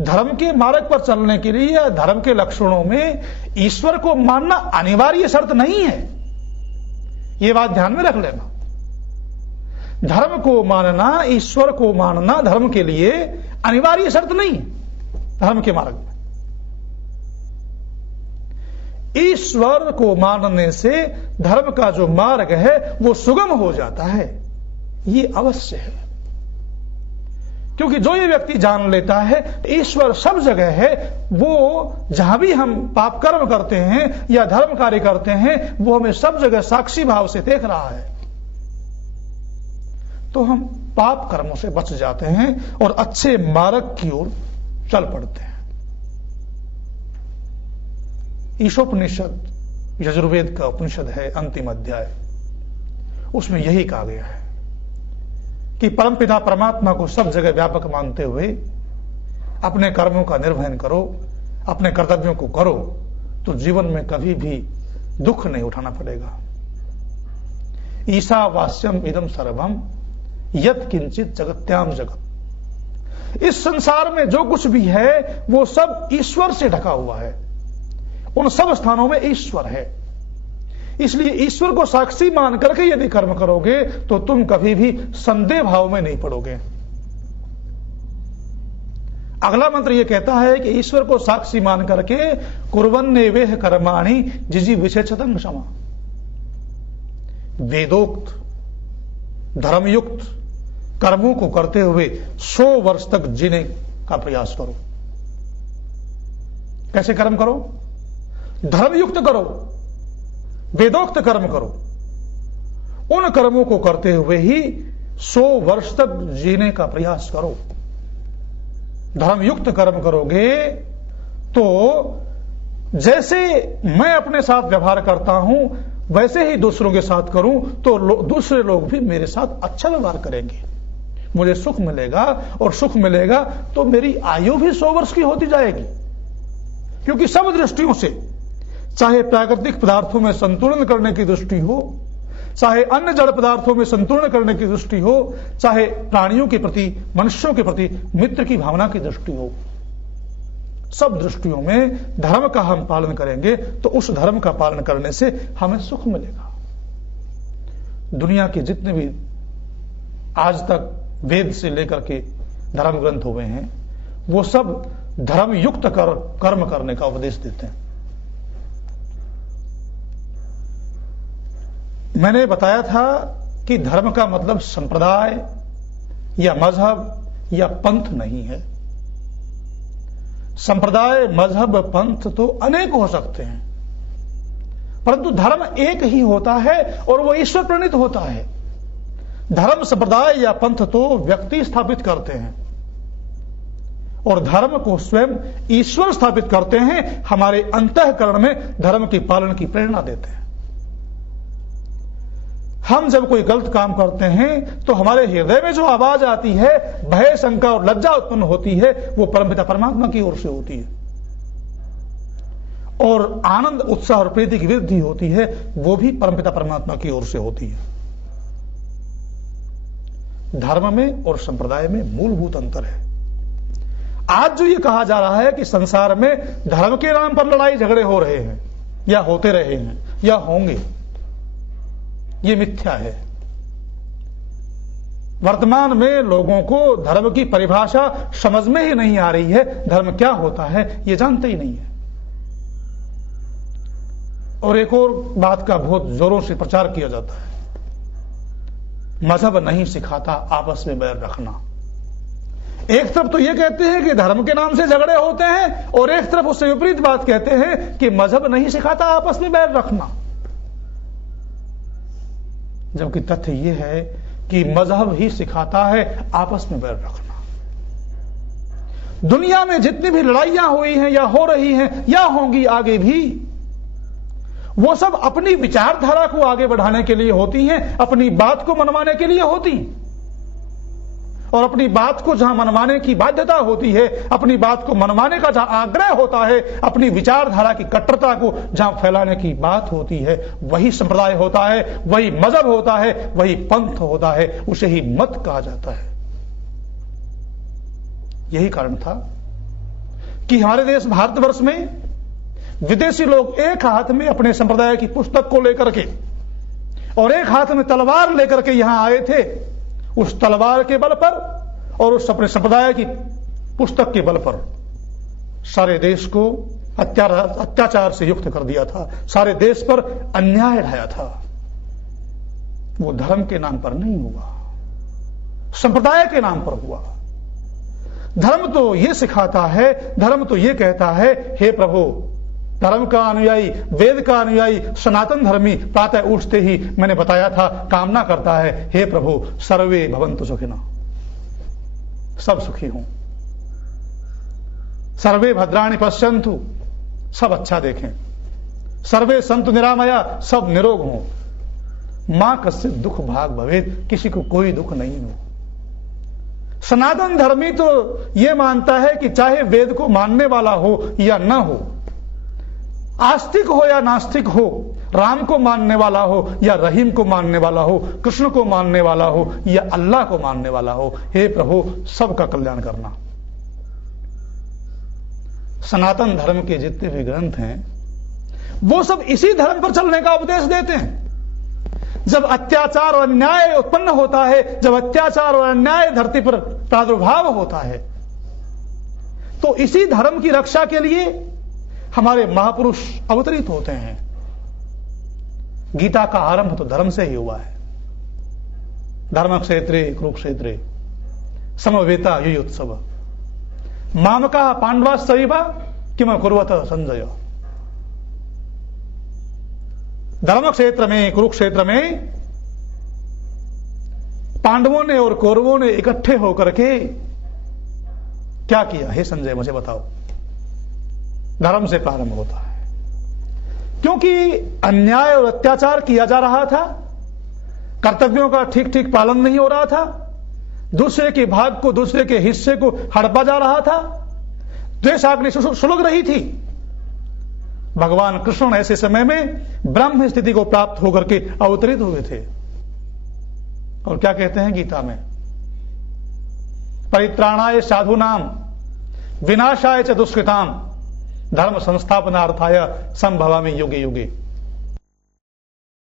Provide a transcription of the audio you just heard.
धर्म के मार्ग पर चलने के लिए या धर्म के लक्षणों में ईश्वर को मानना अनिवार्य शर्त नहीं है। यह बात ध्यान में रख लेना। धर्म को मानना, ईश्वर को मानना धर्म के लिए अनिवार्य शर्त नहीं है। धर्म के मार्ग में ईश्वर को मानने से धर्म का जो मार्ग है वो सुगम हो जाता है, ये अवश्य है। क्योंकि जो ये व्यक्ति जान लेता है ईश्वर सब जगह है, वो जहां भी हम पाप कर्म करते हैं या धर्म कार्य करते हैं वो हमें सब जगह साक्षी भाव से देख रहा है, तो हम पाप कर्मों से बच जाते हैं और अच्छे मार्ग की ओर चल पड़ते हैं। ईशोपनिषद यजुर्वेद का उपनिषद है, अंतिम अध्याय, उसमें यही कहा गया है कि परमपिता परमात्मा को सब जगह व्यापक मानते हुए अपने कर्मों का निर्वहन करो, अपने कर्तव्यों को करो, तो जीवन में कभी भी दुख नहीं उठाना पड़ेगा। ईशावास्यम इदम सर्वम यत् किंचित जगत्याम जगत। इस संसार में जो कुछ भी है वो सब ईश्वर से ढका हुआ है, उन सब स्थानों में ईश्वर है। इसलिए ईश्वर को साक्षी मान करके यदि कर्म करोगे तो तुम कभी भी संदेह भाव में नहीं पड़ोगे। अगला मंत्र यह कहता है कि ईश्वर को साक्षी मान करके कुर्वन्ने वेह कर्माणि जिजी विशेषतम क्षमा। वेदोक्त धर्मयुक्त कर्मों को करते हुए 100 वर्ष तक जीने का प्रयास करो। कैसे कर्म करो? धर्मयुक्त करो, वेदोक्त कर्म करो। उन कर्मों को करते हुए ही 100 वर्ष तक जीने का प्रयास करो। धर्मयुक्त कर्म करोगे तो जैसे मैं अपने साथ व्यवहार करता हूं वैसे ही दूसरों के साथ करूं तो दूसरे लोग भी मेरे साथ अच्छा व्यवहार करेंगे, मुझे सुख मिलेगा, और सुख मिलेगा तो मेरी आयु भी 100 वर्ष की होती जाएगी। क्योंकि सब दृष्टियों से, चाहे प्राकृतिक पदार्थों में संतुलन करने की दृष्टि हो, चाहे अन्य जड़ पदार्थों में संतुलन करने की दृष्टि हो, चाहे प्राणियों के प्रति, मनुष्यों के प्रति मित्र की भावना की दृष्टि हो, सब दृष्टियों में धर्म का हम पालन करेंगे तो उस धर्म का पालन करने से हमें सुख मिलेगा। दुनिया के जितने भी आज तक वेद से लेकर के धर्म ग्रंथ हुए हैं वो सब धर्मयुक्त कर्म करने का उपदेश देते हैं। मैंने बताया था कि धर्म का मतलब संप्रदाय या मजहब या पंथ नहीं है। संप्रदाय, मजहब, पंथ तो अनेक हो सकते हैं, परंतु धर्म एक ही होता है और वो ईश्वर प्रणीत होता है। धर्म, संप्रदाय या पंथ तो व्यक्ति स्थापित करते हैं और धर्म को स्वयं ईश्वर स्थापित करते हैं, हमारे अंतःकरण में धर्म के पालन की प्रेरणा देते हैं। हम जब कोई गलत काम करते हैं तो हमारे हृदय में जो आवाज आती है, भय, शंका और लज्जा उत्पन्न होती है, वो परमपिता परमात्मा की ओर से होती है, और आनंद, उत्साह और प्रीति की वृद्धि होती है, वो भी परमपिता परमात्मा की ओर से होती है। धर्म में और संप्रदाय में मूलभूत अंतर है। आज जो ये कहा जा रहा है कि संसार में धर्म के नाम पर लड़ाई झगड़े हो रहे हैं या होते रहे हैं या होंगे, ये मिथ्या है। वर्तमान में लोगों को धर्म की परिभाषा समझ में ही नहीं आ रही है, धर्म क्या होता है ये जानते ही नहीं है। और एक और बात का बहुत जोरों से प्रचार किया जाता है, मजहब नहीं सिखाता आपस में बैर रखना। एक तरफ तो ये कहते हैं कि धर्म के नाम से झगड़े होते हैं और एक तरफ उससे विपरीत बात कहते हैं कि मजहब नहीं सिखाता आपस में बैर रखना, जबकि तथ्य यह है कि मजहब ही सिखाता है आपस में बैर रखना। दुनिया में जितनी भी लड़ाइयां हुई हैं या हो रही हैं या होंगी आगे भी, वो सब अपनी विचारधारा को आगे बढ़ाने के लिए होती हैं, अपनी बात को मनवाने के लिए होती, और अपनी बात को जहां मनवाने की बाध्यता होती है, अपनी बात को मनवाने का जहां आग्रह होता है, अपनी विचारधारा की कट्टरता को जहां फैलाने की बात होती है, वही संप्रदाय होता है, वही मजहब होता है, वही पंथ होता है, उसे ही मत कहा जाता है। यही कारण था कि हमारे देश भारतवर्ष में विदेशी लोग एक हाथ में अपने संप्रदाय की पुस्तक को लेकर के और एक हाथ में तलवार लेकर के यहां आए थे। उस तलवार के बल पर और उस अपने संप्रदाय की पुस्तक के बल पर सारे देश को अत्याचार से युक्त कर दिया था, सारे देश पर अन्याय ढाया था। वो धर्म के नाम पर नहीं हुआ, संप्रदाय के नाम पर हुआ। धर्म तो ये सिखाता है, धर्म तो ये कहता है, हे प्रभु, धर्म का अनुयायी, वेद का अनुयायी, सनातन धर्मी प्रातः उठते ही मैंने बताया था कामना करता है, हे प्रभु सर्वे भवन्तु सुखिनः, सब सुखी हों, सर्वे भद्राणि पश्यन्तु, सब अच्छा देखें, सर्वे सन्तु निरामया, सब निरोग हों, मां कश्चित् दुख भाग भवेत्, किसी को कोई दुख नहीं हो। सनातन धर्मी तो यह मानता है कि चाहे वेद को मानने वाला हो या न हो, आस्तिक हो या नास्तिक हो, राम को मानने वाला हो या रहीम को मानने वाला हो, कृष्ण को मानने वाला हो या अल्लाह को मानने वाला हो, हे प्रभु सबका कल्याण करना। सनातन धर्म के जितने भी ग्रंथ हैं वो सब इसी धर्म पर चलने का उपदेश देते हैं। जब अत्याचार और अन्याय उत्पन्न होता है, जब अत्याचार और अन्याय धरती पर प्रादुर्भाव होता है, तो इसी धर्म की रक्षा के लिए हमारे महापुरुष अवतरित होते हैं। गीता का आरंभ तो धर्म से ही हुआ है। धर्म क्षेत्रे कुरुक्षेत्रे समवेता युयुत्सव मामका पांडवाश्चैव किम कुर्वत संजय। धर्म क्षेत्र में, कुरुक्षेत्र में पांडवों ने और कौरवों ने इकट्ठे होकर के क्या किया, हे संजय मुझे बताओ। धर्म से प्रारंभ होता है, क्योंकि अन्याय और अत्याचार किया जा रहा था, कर्तव्यों का ठीक ठीक पालन नहीं हो रहा था, दूसरे के भाग को, दूसरे के हिस्से को हड़पा जा रहा था, द्वेषाग्नि सुलग रही थी। भगवान कृष्ण ऐसे समय में ब्रह्म स्थिति को प्राप्त होकर के अवतरित हुए थे। और क्या कहते हैं गीता में, परित्राणाय साधूनाम विनाशाय च दुष्कृताम धर्म संस्थापनार्थाय संभवामि युगे युगे।